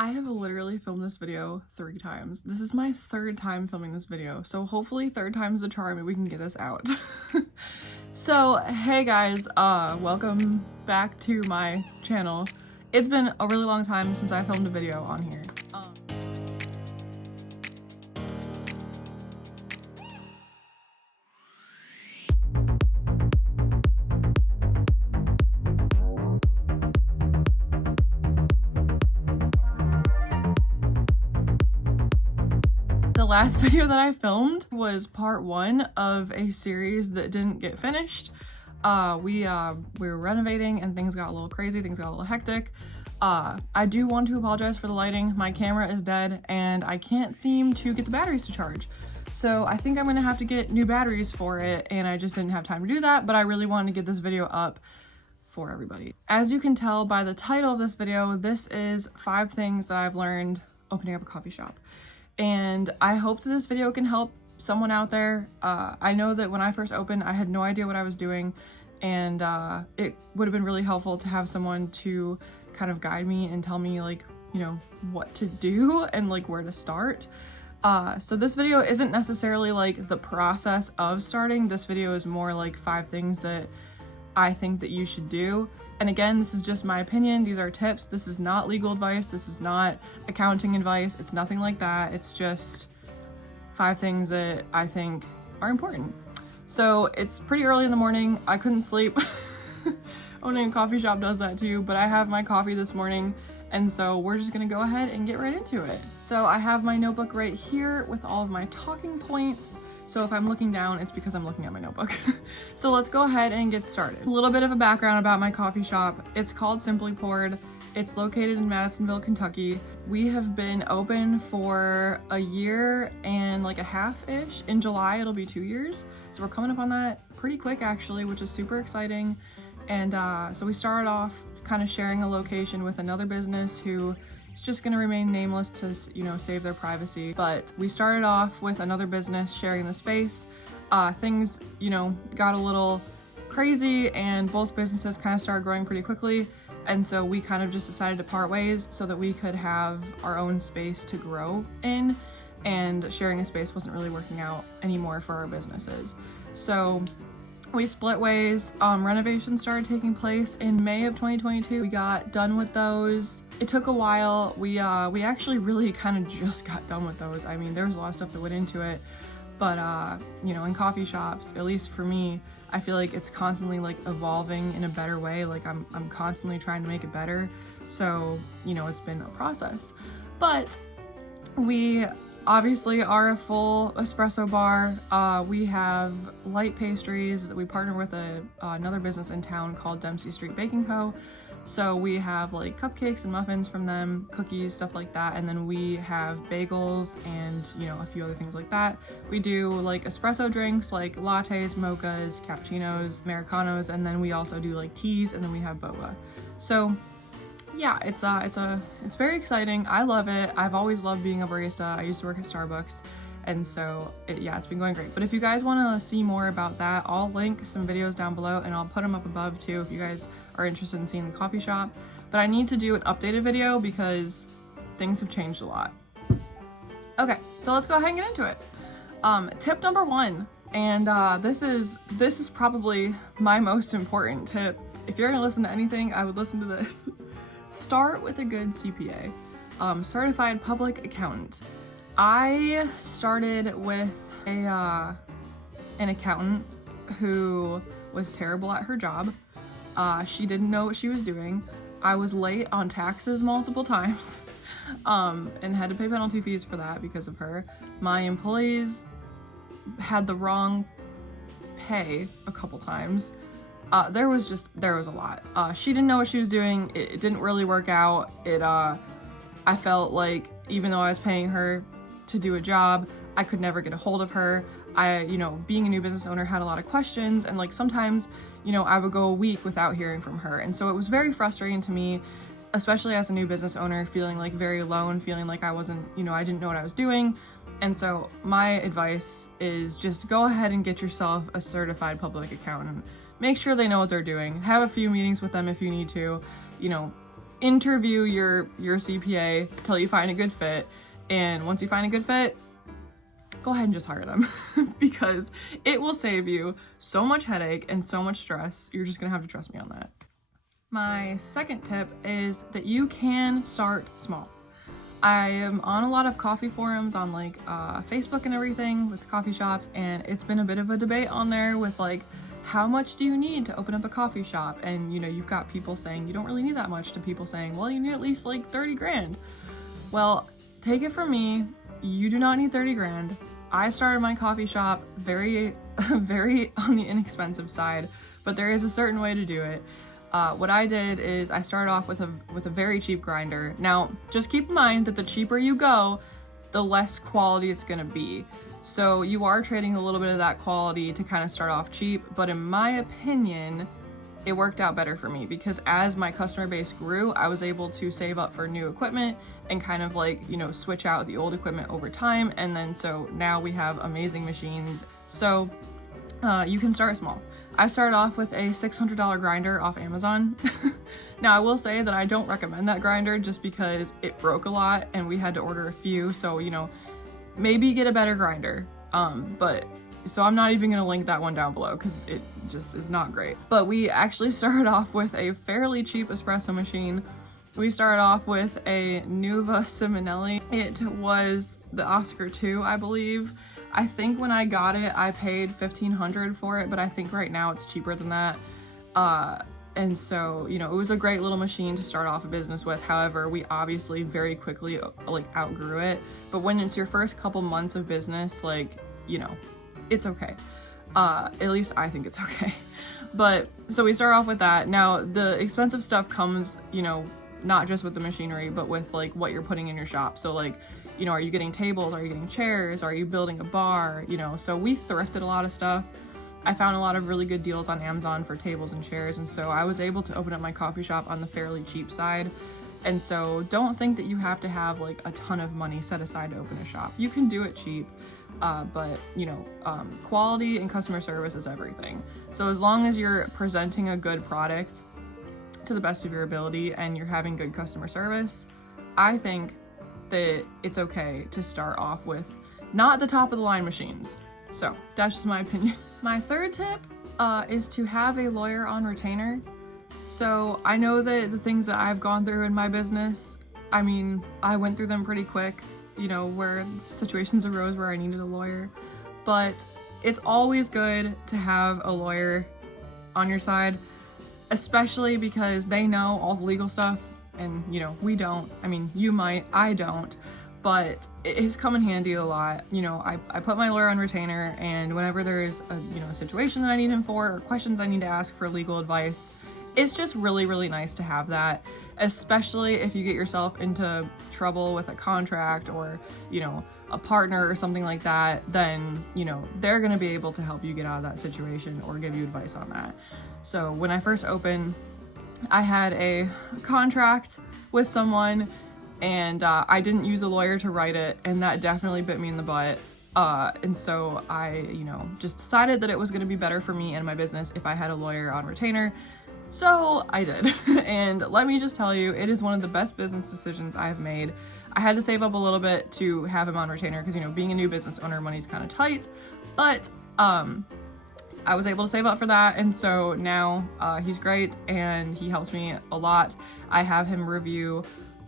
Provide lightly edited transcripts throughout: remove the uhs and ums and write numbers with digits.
I have literally filmed this video 3 times. This is my 3rd time filming this video, so hopefully 3rd time's the charm and we can get this out. So, hey guys, welcome back to my channel. It's been a really long time since I filmed a video on here. The last video that I filmed was part 1 of a series that didn't get finished. We were renovating and things got a little crazy, things got a little hectic. I do want to apologize for the lighting. My camera is dead and I can't seem to get the batteries to charge. So I think I'm gonna have to get new batteries for it, and I just didn't have time to do that, but I really wanted to get this video up for everybody. As you can tell by the title of this video, this is 5 things that I've learned opening up a coffee shop. And I hope that this video can help someone out there. I know that when I first opened, I had no idea what I was doing, and it would have been really helpful to have someone to kind of guide me and tell me, like, you know, what to do and like where to start. So this video isn't necessarily like the process of starting. This video is more like 5 things that I think that you should do. And again, this is just my opinion. These are tips. This is not legal advice. This is not accounting advice. It's nothing like that. It's just 5 things that I think are important. So it's pretty early in the morning. I couldn't sleep. Owning a coffee shop does that too, but I have my coffee this morning, and so we're just gonna go ahead and get right into it. So I have my notebook right here with all of my talking points. So if I'm looking down, it's because I'm looking at my notebook. So let's go ahead and get started. A little bit of a background about my coffee shop. It's called Simply Poured. It's located in Madisonville, Kentucky. We have been open for a year and like a half-ish. In July, it'll be 2 years. So we're coming up on that pretty quick actually, which is super exciting. And so we started off kind of sharing a location with another business who is just going to remain nameless to, you know, save their privacy. But we started off with another business sharing the space. Things, you know, got a little crazy and both businesses kind of started growing pretty quickly. And so we kind of just decided to part ways so that we could have our own space to grow in, and sharing a space wasn't really working out anymore for our businesses. So we split ways. Renovations started taking place in May of 2022. We got done with those. It took a while. We actually really kind of just got done with those. I mean, there was a lot of stuff that went into it, but you know, in coffee shops, at least for me, I feel like it's constantly like evolving in a better way. Like I'm constantly trying to make it better. So, you know, it's been a process, but we obviously are a full espresso bar. We have light pastries. We partner with another business in town called Dempsey Street Baking Co. So we have like cupcakes and muffins from them, cookies, stuff like that. And then we have bagels and, you know, a few other things like that. We do like espresso drinks like lattes, mochas, cappuccinos, Americanos, and then we also do like teas, and then we have boba. So yeah, it's very exciting. I love it. I've always loved being a barista. I used to work at Starbucks, and so it's been going great. But if you guys want to see more about that, I'll link some videos down below and I'll put them up above too if you guys are interested in seeing the coffee shop. But I need to do an updated video because things have changed a lot. Okay, so let's go ahead and get into it. Tip number 1, and this is probably my most important tip. If you're gonna listen to anything, I would listen to this. Start with a good CPA, certified public accountant. I started with an accountant who was terrible at her job. She didn't know what she was doing. I was late on taxes multiple times, and had to pay penalty fees for that because of her. My employees had the wrong pay a couple times. There was a lot. She didn't know what she was doing. It didn't really work out. I felt like even though I was paying her to do a job, I could never get a hold of her. You know, being a new business owner, had a lot of questions, and like sometimes, you know, I would go a week without hearing from her. And so it was very frustrating to me, especially as a new business owner, feeling like very alone, feeling like I wasn't, you know, I didn't know what I was doing. And so my advice is just go ahead and get yourself a certified public accountant. Make sure they know what they're doing. Have a few meetings with them if you need to. You know, interview your CPA till you find a good fit, and once you find a good fit, go ahead and just hire them because it will save you so much headache and so much stress. You're just gonna have to trust me on that. My second tip is that you can start small. I am on a lot of coffee forums on like Facebook and everything with coffee shops, and it's been a bit of a debate on there with like, how much do you need to open up a coffee shop? And you know, you've got people saying you don't really need that much to people saying, well, you need at least like 30 grand. Well, take it from me, you do not need 30 grand. I started my coffee shop very on the inexpensive side, but there is a certain way to do it. What I did is I started off with a very cheap grinder. Now, just keep in mind that the cheaper you go, the less quality it's gonna be. So you are trading a little bit of that quality to kind of start off cheap, but in my opinion, it worked out better for me because as my customer base grew, I was able to save up for new equipment and kind of like, you know, switch out the old equipment over time. And then so now we have amazing machines. So you can start small. I started off with a $600 grinder off Amazon. Now I will say that I don't recommend that grinder just because it broke a lot and we had to order a few. So, you know, maybe get a better grinder. So I'm not even gonna link that one down below because it just is not great. But we actually started off with a fairly cheap espresso machine. We started off with a Nuva Simonelli. It was the Oscar II, I believe. I think when I got it, I paid $1,500 for it, but I think right now it's cheaper than that. And so, you know, it was a great little machine to start off a business with. However, we obviously very quickly like outgrew it. But when it's your first couple months of business, like, you know, it's okay. At least I think it's okay. But so we start off with that. Now the expensive stuff comes, you know, not just with the machinery, but with like what you're putting in your shop. So like, you know, are you getting tables? Are you getting chairs? Are you building a bar? You know, so we thrifted a lot of stuff. I found a lot of really good deals on Amazon for tables and chairs. And so I was able to open up my coffee shop on the fairly cheap side. And so don't think that you have to have like a ton of money set aside to open a shop. You can do it cheap, but you know, quality and customer service is everything. So as long as you're presenting a good product to the best of your ability and you're having good customer service, I think that it's okay to start off with not the top of the line machines. So that's just my opinion. My third tip is to have a lawyer on retainer. So I know that the things that I've gone through in my business, I mean, I went through them pretty quick, you know, where situations arose where I needed a lawyer, but it's always good to have a lawyer on your side, especially because they know all the legal stuff and, you know, we don't. I mean, you might, I don't, but it has come in handy a lot. You know, I put my lawyer on retainer, and whenever there's a, you know, a situation that I need him for or questions I need to ask for legal advice, it's just really, really nice to have that, especially if you get yourself into trouble with a contract or, you know, a partner or something like that, then, you know, they're going to be able to help you get out of that situation or give you advice on that. So when I first opened, I had a contract with someone and I didn't use a lawyer to write it, and that definitely bit me in the butt. And so I, you know, just decided that it was going to be better for me and my business if I had a lawyer on retainer. So I did. And let me just tell you, it is one of the best business decisions I have made. I had to save up a little bit to have him on retainer because, you know, being a new business owner, money's kind of tight, but I was able to save up for that. And so now he's great and he helps me a lot. I have him review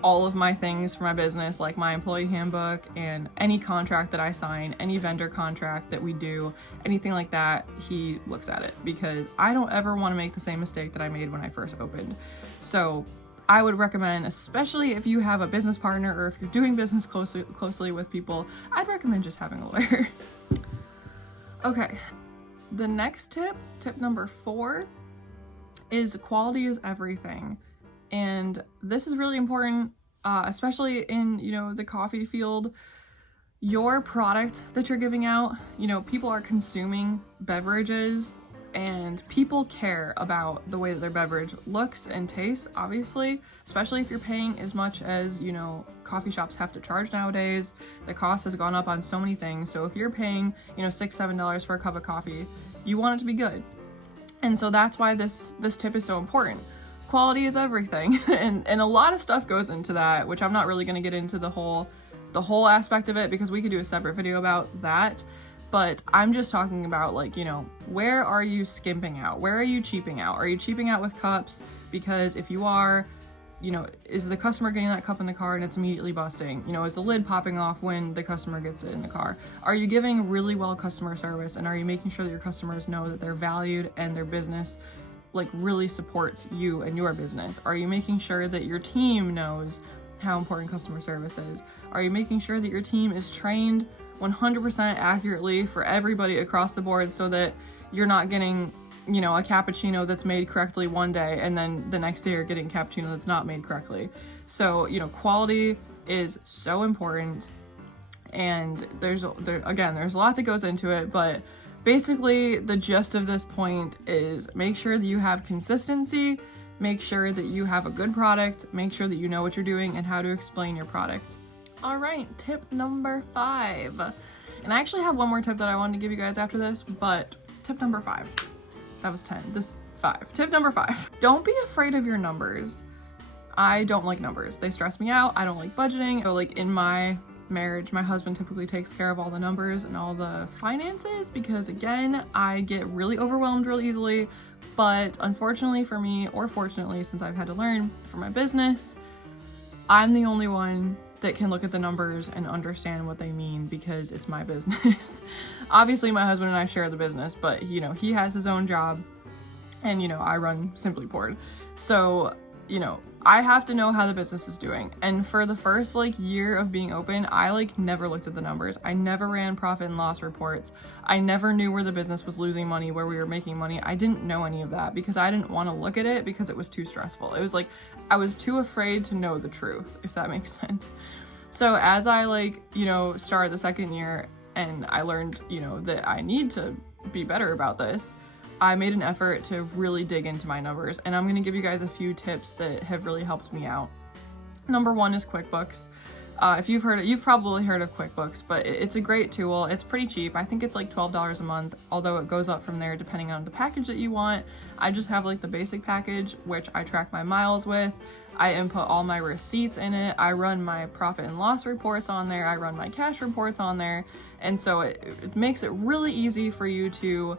all of my things for my business, like my employee handbook and any contract that I sign, any vendor contract that we do, anything like that, he looks at it because I don't ever want to make the same mistake that I made when I first opened. So I would recommend, especially if you have a business partner or if you're doing business closely with people, I'd recommend just having a lawyer. Okay, the next tip number 4, is quality is everything. And this is really important, especially in, you know, the coffee field. Your product that you're giving out, you know, people are consuming beverages and people care about the way that their beverage looks and tastes, obviously, especially if you're paying as much as, you know, coffee shops have to charge nowadays. The cost has gone up on so many things. So if you're paying, you know, $6-7 for a cup of coffee, you want it to be good. And so that's why this tip is so important. quality is everything. and a lot of stuff goes into that, which I'm not really going to get into the whole aspect of it, because we could do a separate video about that. But I'm just talking about, like, you know, where are you skimping out? Where are you cheaping out? Are you cheaping out with cups? Because if you are, you know, is the customer getting that cup in the car and it's immediately busting? You know, is the lid popping off when the customer gets it in the car? Are you giving really well customer service, and are you making sure that your customers know that they're valued and their business like really supports you and your business? Are you making sure that your team knows how important customer service is? Are you making sure that your team is trained 100% accurately for everybody across the board, so that you're not getting, you know, a cappuccino that's made correctly one day and then the next day you're getting a cappuccino that's not made correctly? So, you know, quality is so important, and there's a lot that goes into it, but basically the gist of this point is make sure that you have consistency, make sure that you have a good product, make sure that you know what you're doing and how to explain your product. All right, tip number 5. And I actually have one more tip that I wanted to give you guys after this, but tip number 5. That was 10. This 5. Tip number 5. Don't be afraid of your numbers. I don't like numbers. They stress me out. I don't like budgeting. So like in my marriage, my husband typically takes care of all the numbers and all the finances, because again, I get really overwhelmed real easily. But unfortunately for me, or fortunately, since I've had to learn for my business, I'm the only one that can look at the numbers and understand what they mean, because it's my business. Obviously my husband and I share the business, but you know, he has his own job and, you know, I run Simply Poured. So, you know, I have to know how the business is doing. And for the first like year of being open, I like never looked at the numbers. I never ran profit and loss reports. I never knew where the business was losing money, where we were making money. I didn't know any of that because I didn't want to look at it, because it was too stressful. It was like, I was too afraid to know the truth, if that makes sense. So as I like, you know, started the second year and I learned, you know, that I need to be better about this, I made an effort to really dig into my numbers, and I'm going to give you guys a few tips that have really helped me out. Number 1 is QuickBooks. If you've heard it, you've probably heard of QuickBooks, but it's a great tool. It's pretty cheap. I think it's like $12 a month, although it goes up from there depending on the package that you want. I just have like the basic package, which I track my miles with. I input all my receipts in it. I run my profit and loss reports on there. I run my cash reports on there. And so it makes it really easy for you to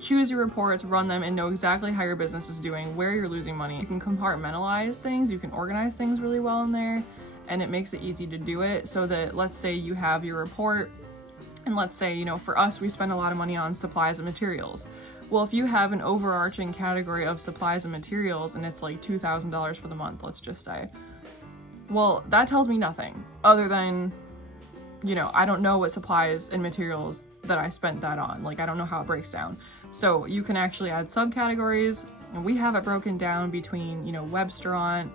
choose your reports, run them, and know exactly how your business is doing, where you're losing money. You can compartmentalize things, you can organize things really well in there, and it makes it easy to do it, so that let's say you have your report, and let's say, you know, for us, we spend a lot of money on supplies and materials. Well, if you have an overarching category of supplies and materials and it's like $2,000 for the month, let's just say, well, that tells me nothing other than, you know, I don't know what supplies and materials that I spent that on. Like, I don't know how it breaks down. So you can actually add subcategories, and we have it broken down between, you know, Webstaurant,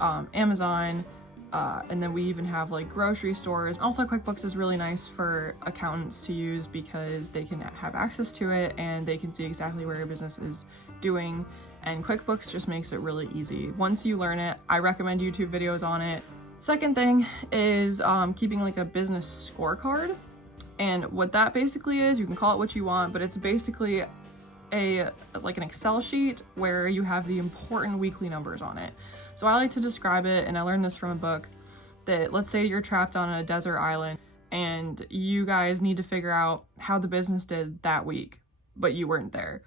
Amazon, and then we even have like grocery stores. Also, QuickBooks is really nice for accountants to use because they can have access to it and they can see exactly where your business is doing. And QuickBooks just makes it really easy. Once you learn it, I recommend YouTube videos on it. Second thing is keeping like a business scorecard. And what that basically is, you can call it what you want, but it's basically an Excel sheet where you have the important weekly numbers on it. So I like to describe it, and I learned this from a book, that let's say you're trapped on a desert island and you guys need to figure out how the business did that week, but you weren't there.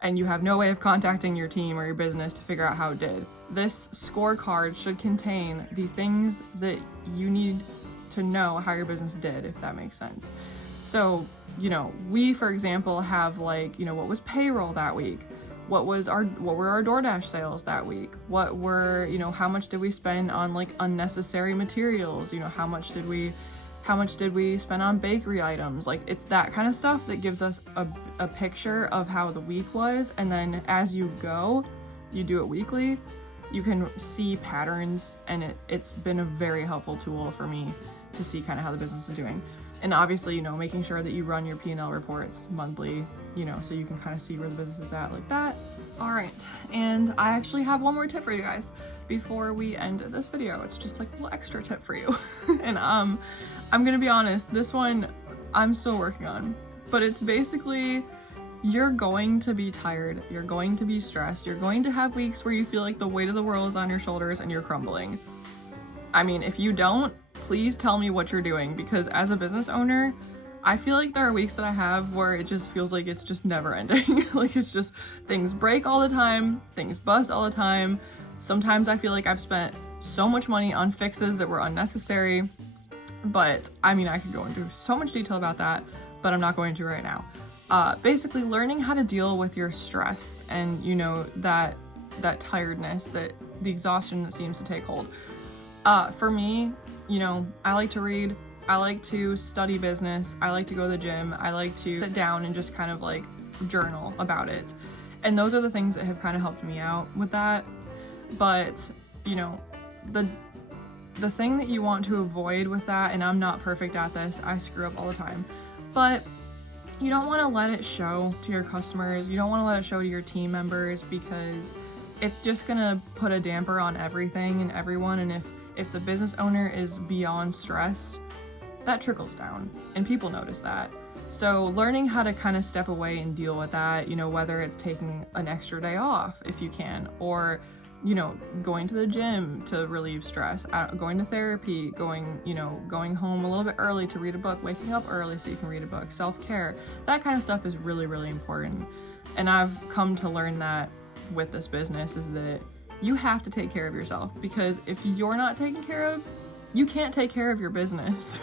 And you have no way of contacting your team or your business to figure out how it did. This scorecard should contain the things that you need to know how your business did, if that makes sense. So, you know, we, for example, have like, you know, what was payroll that week? What were our DoorDash sales that week? What were, you know, how much did we spend on like unnecessary materials? You know, how much did we spend on bakery items? Like, it's that kind of stuff that gives us a picture of how the week was. And then as you go, you do it weekly, you can see patterns, and it's been a very helpful tool for me to see kind of how the business is doing. And obviously, you know, making sure that you run your P&L reports monthly, you know, so you can kind of see where the business is at like that. All right, and I actually have one more tip for you guys before we end this video. It's just like a little extra tip for you. And I'm gonna be honest, this one I'm still working on, but it's basically you're going to be tired, you're going to be stressed, you're going to have weeks where you feel like the weight of the world is on your shoulders and you're crumbling. I mean, if you don't, please tell me what you're doing, because as a business owner, I feel like there are weeks that I have where it just feels like it's just never ending. Like it's just things break all the time, things bust all the time. Sometimes I feel like I've spent so much money on fixes that were unnecessary, but I mean, I could go into so much detail about that, but I'm not going to right now. Basically learning how to deal with your stress and, you know, that tiredness, that the exhaustion that seems to take hold. For me, you know, I like to read, I like to study business, I like to go to the gym, I like to sit down and just kind of like journal about it. And those are the things that have kind of helped me out with that. But, you know, the thing that you want to avoid with that, and I'm not perfect at this, I screw up all the time, but you don't want to let it show to your customers, you don't want to let it show to your team members, because it's just gonna put a damper on everything and everyone. And if the business owner is beyond stressed, that trickles down and people notice that. So learning how to kind of step away and deal with that, you know, whether it's taking an extra day off if you can, or, you know, going to the gym to relieve stress, going to therapy, going home a little bit early to read a book, waking up early so you can read a book, self-care, that kind of stuff is really, really important. And I've come to learn that with this business, is that you have to take care of yourself, because if you're not taken care of, you can't take care of your business.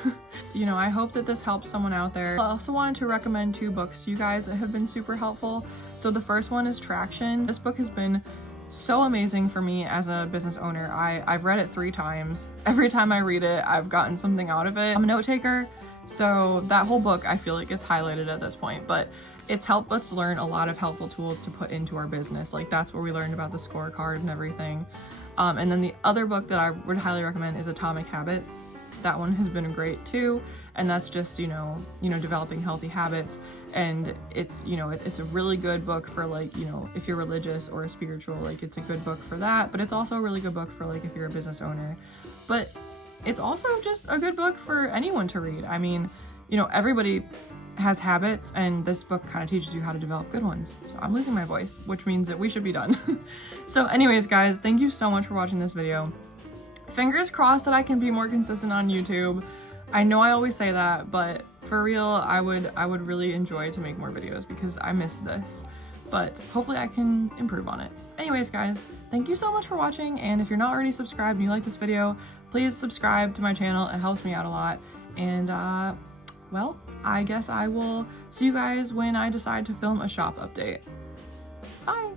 You know, I hope that this helps someone out there. I also wanted to recommend 2 books to you guys that have been super helpful. So the first one is Traction. This book has been so amazing for me as a business owner. I've read it 3 times. Every time I read it, I've gotten something out of it. I'm a note taker, so that whole book I feel like is highlighted at this point, but it's helped us learn a lot of helpful tools to put into our business. Like that's where we learned about the scorecard and everything. And then the other book that I would highly recommend is Atomic Habits. That one has been great too. And that's just, you know, developing healthy habits. And it's, you know, it's a really good book for like, you know, if you're religious or spiritual, like it's a good book for that. But it's also a really good book for like if you're a business owner. But it's also just a good book for anyone to read. I mean, you know, everybody has habits, and this book kind of teaches you how to develop good ones. So I'm losing my voice, which means that we should be done. So anyways, guys, thank you so much for watching this video. Fingers crossed that I can be more consistent on YouTube. I know I always say that, but for real, I would really enjoy to make more videos because I miss this, but hopefully I can improve on it. Anyways, guys, thank you so much for watching. And if you're not already subscribed and you like this video, please subscribe to my channel. It helps me out a lot. And well, I guess I will see you guys when I decide to film a shop update. Bye!